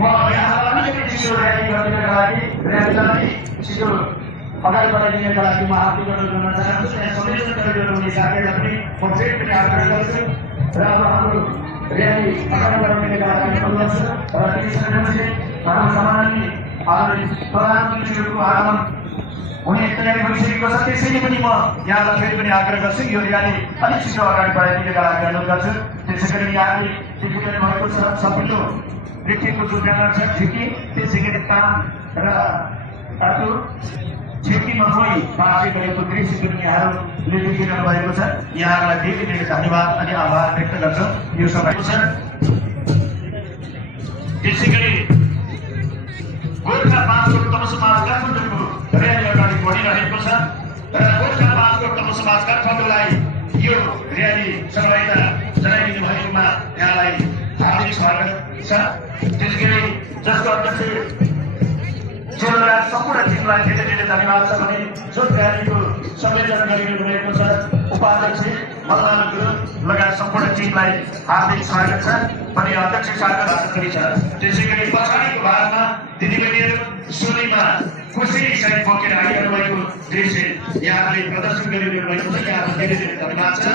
म यहाँलाई अलिकति छिटो र्याली गरिदिनका लागि र्यालीलाई छिटो अगाडि बढाइदिनका लागि म हार्दिक अनुरोध गर्न चाहन्छु। यहाँ संयोजन गरिरहनुहुने साथीहरूलाई पनि म फेरि पनि आग्रह गर्छु र अब हाम्रो र्याली अगाडि बढाइदिनका लागि अनुरोध गर्छु र त्यसपछि हाम्रो सम्माननीय आदरणीय प्रधानमन्त्रीहरूको आगमन हुने तयारी भइसकेको छ। त्यसैले पनि म यहाँलाई फेरि पनि आग्रह गर्छु यो र्याली अलिक छिटो अगाडि बढाइदिनका लागि अनुरोध गर्छु। त्यसै गरी यहाँले देखिरहनु भएको छ सपिलो लेखिएको जुर्गामा छ ठिकी, त्यसै गरी पाम र अर्को ठिकीमा कोही पार्टी गरेको दृश्य पनि यहाँहरूले देखिरहनु भएको छ। यहाँहरूलाई धेरै धेरै धन्यवाद अनि आभार व्यक्त गर्छु यो समयको छ। त्यसै गरी गोर्खा 5 को तम समाज काठमाडौँको र्याली अगाडि बढिरहेको छ र गोर्खा 5 को तम समाज काठमाडौँलाई यो र्याली सहभागिता जनाइदिनु भएकोमा यहाँलाई हार्दिक स्वागत छ। त्यसैगरी जसको अध्यक्ष सम्पूर्ण टिमलाई धेरै धेरै धन्यवाद छ भने जुन र्यालीको संयोजन गरिरहनु भएको छ उपाध्यक्ष मल्लाल गुरुङ लगायत सम्पूर्ण टिमलाई हार्दिक स्वागत छ अनि अध्यक्ष सार्का भाषा छ। त्यसैगरी पछाडिको भागमा दिदीबहिनीहरू सोलीमा खुसी सहित बोकेर आइरहनु भएको दृश्य यहाँले प्रदर्शन गरिरहनु भएको छ। यहाँलाई धेरै धेरै धन्यवाद छ।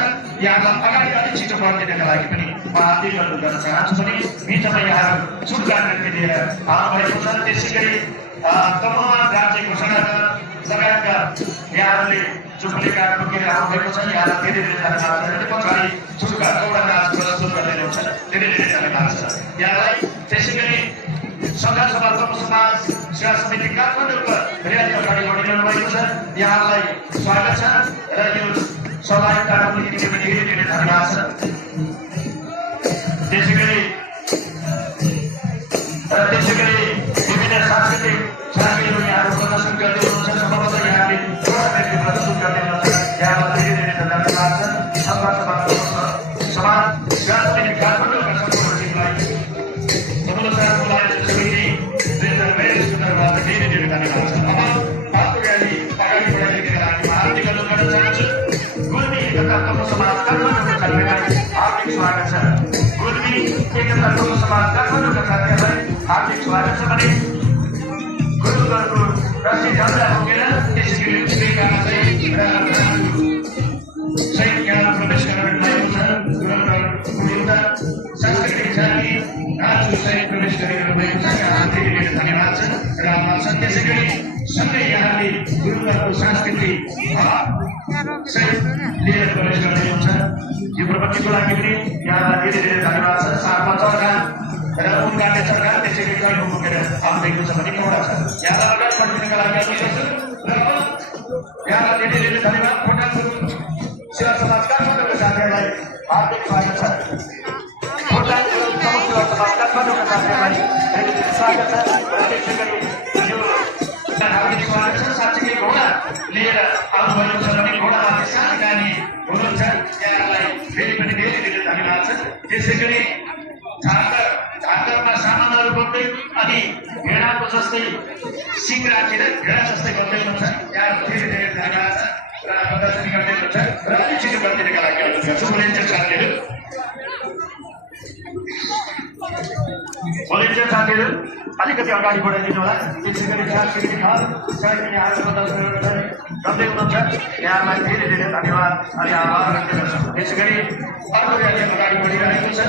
यहाँलाई अगाडि अलिक छिटो बढिदिनका लागि पनि म हार्दिक अनुरोध गर्न चाहन्छु भने बिचमा यहाँहरू शुभकामना लिएर आउनुभएको छ। त्यसै गरी तमाम राज्य घोषणा लगायतका यहाँहरूले चुप्लेका बोकेर आउनुभएको छ। यहाँलाई धेरै धेरै धन्यवाद छ। पछाडि छुटका एउटा नाच प्रदर्शन गरिरहनुहुन्छ धेरै धेरै धन्यवाद छ यहाँलाई। त्यसै गरी सङ्घर्ष सभा तम समाज सेवा समिति काठमाडौँको र्याली अगाडि बढिरहनु भएको छ। यहाँलाई स्वागत छ र यो सहभागिताको निम्ति पनि धेरै धेरै धन्यवाद छ। त्यसै गरी विभिन्न सांस्कृतिक साथीहरू यहाँहरू प्रदर्शन गर्दै हुनुहुन्छ। सम्भवतः यहाँले प्रदर्शन गर्दै हुनुहुन्छ। यहाँलाई धेरै धेरै धन्यवाद छ। सङ्घर्ष सभा समाज सेवा समिति काठमाडौँका सम्पूर्ण टिमलाई धेरै धेरै धन्यवाद छ। अब अर्को र्याली अगाडि बढाइदिनका लागि म हार्दिक अनुरोध गर्न चाहन्छु। गुल्मी एकता तम समाज काठमाडौँका साथीहरूलाई हार्दिक स्वागत छ। गुल्मी एकता तम समाज काठमाडौँका साथीहरूलाई हार्दिक स्वागत छ भने गुरुङहरूको रसी झन्डा बोकेर त्यसै गरी उस्तेकामा चाहिँ सहित यहाँ प्रवेश गर्न भएको छ। गुरुङका सांस्कृतिक जाति नाचु सहित प्रवेश गरिरहनु भएको छ। यहाँ धेरै धेरै धन्यवाद छ र आभार छ। त्यसै गरी सँगै यहाँले गुरुङहरूको सांस्कृतिक सहित लिएर प्रवेश गर्दै हुनुहुन्छ। यो प्रवृत्तिको लागि पनि यहाँलाई धेरै धेरै धन्यवाद छ। साथमा चर्का र उनकाले चर्का त्यसै गरी जयको बोकेर आउनुभएको छ भने एउटा छ। यहाँलाई अगाडि बढिदिनका लागि अनुरोध गर्छु र यहाँलाई धेरै धेरै धन्यवाद। खोटाङ सेवा समाज काठमाडौँका साथीहरूलाई हार्दिक स्वागत छ। खोटाङ सेवा समाज काठमाडौँका साथीहरूलाई धेरै धेरै स्वागत छ र त्यसै गरी यो हार्दिक स्वागत छ। साँच्चीकै घोडा लिएर आउनुभएको छ भने घोडामाथि सानो नानी हुनुहुन्छ। यहाँलाई फेरि पनि धेरै धेरै धन्यवाद छ। त्यसै गरी झाँक्रमा सामानहरू बोक्दै अनि भेडाको जस्तै सिङ राखेर भेडा जस्तै गर्दै हुनुहुन्छ। यहाँ धेरै धेरै धन्यवाद छ र प्रदर्शन गर्दै हुनुहुन्छ र अलिक छिटो गरिदिनका लागि अनुरोध गर्छु। भोलिन्टियर साथीहरू अलिकति अगाडि बढाइदिनु होला। त्यसै गरी सांस्कृतिक हल सहित यहाँहरू प्रदर्शन गर्दै हुनुहुन्छ। यहाँलाई धेरै धेरै धन्यवाद अनि आभार व्यक्त गर्छु। त्यसै गरी अर्को र्याली अगाडि बढिरहेको छ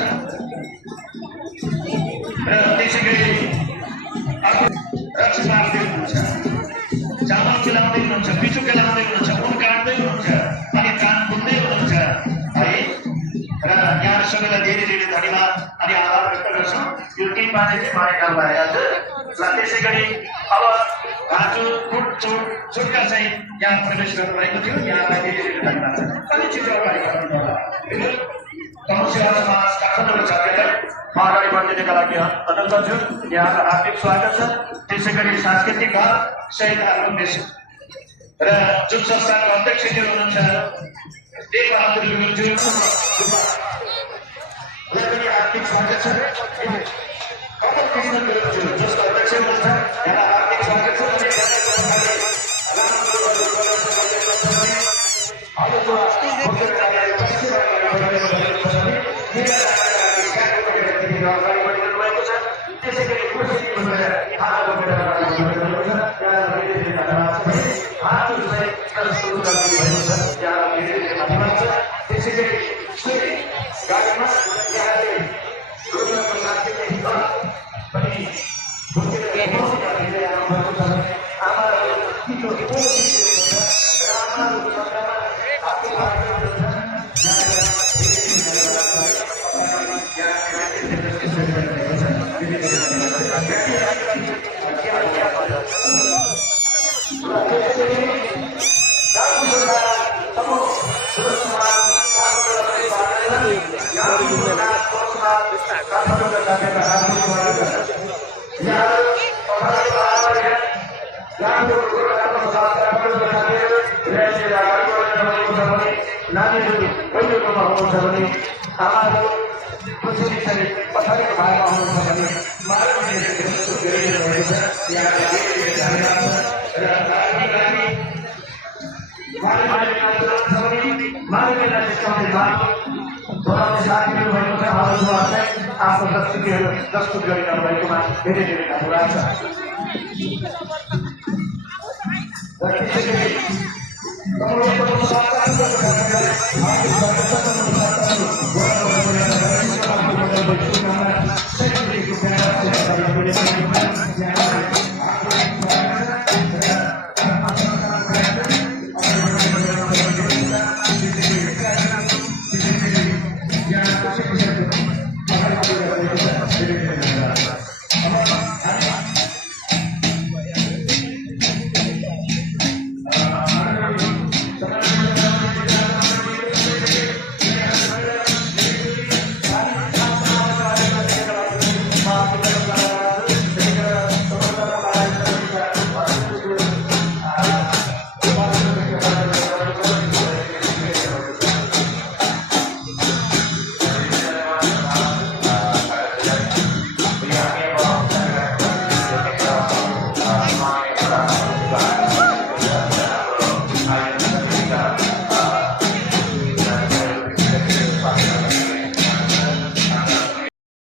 र त्यसै गरी रक्षा पार्दै हुनुहुन्छ, चामल खेलाउँदै हुनुहुन्छ, पिठो खेलाउँदै हुनुहुन्छ, उन काट्दै हुनुहुन्छ अनि कान बुन्दै हुनुहुन्छ है र यहाँ सबैलाई धेरै धेरै धन्यवाद अनि आभार व्यक्त गर्छौँ। यो टिम बाँधे चाहिँ मारेका भए आज र त्यसै गरी अब घाँचो फुट चुट्का चाहिँ यहाँ प्रवेश गर्नुभएको थियो। यहाँलाई धेरै धेरै धन्यवाद छ। अलिक छिटो अगाडि बढ्नु होला। तम सेवा समाज काठमाडौँका साथीहरूलाई म अगाडि बढिदिनका लागि अनुरोध गर्छु। यहाँको हार्दिक स्वागत छ। त्यसै गरी सांस्कृतिक हल सहित आउनुहुनेछ र जुन संस्थाको अध्यक्षज्यू हुनुहुन्छ टेक बहादुर गुरुङज्यू पनि हार्दिक स्वागत छ। कमल कृष्ण गुरुङज्यू जसको अध्यक्ष हुनुहुन्छ यहाँलाई हार्दिक स्वागत छ। त्यसै गरी कोसिस गरेर हातको मेटामा यहाँलाई धेरै धन्यवाद छ भने हातहरू चाहिँ सुरु गर्ने भएको छ यहाँलाई धेरै धन्यवाद छ। त्यसै गरी सुने गाडीमा यहाँले रोडको साथै पनि भुटेर गर्ने आउनुभएको छ भने आमाहरू तिम्रो आमाहरू चन्द्रमा आफ्नो नानीहरू पहिलोमा हुनुहुन्छ भने आमाहरू कसरी चाहिँ पछाडिको भागमा हुनुहुन्छ भने साथीहरू भएको छ आफ्नो दस्तुरीहरू प्रस्तुत गरिरहनु भएकोमा धेरै धेरै धन्यवाद छ। र त्यसै गरी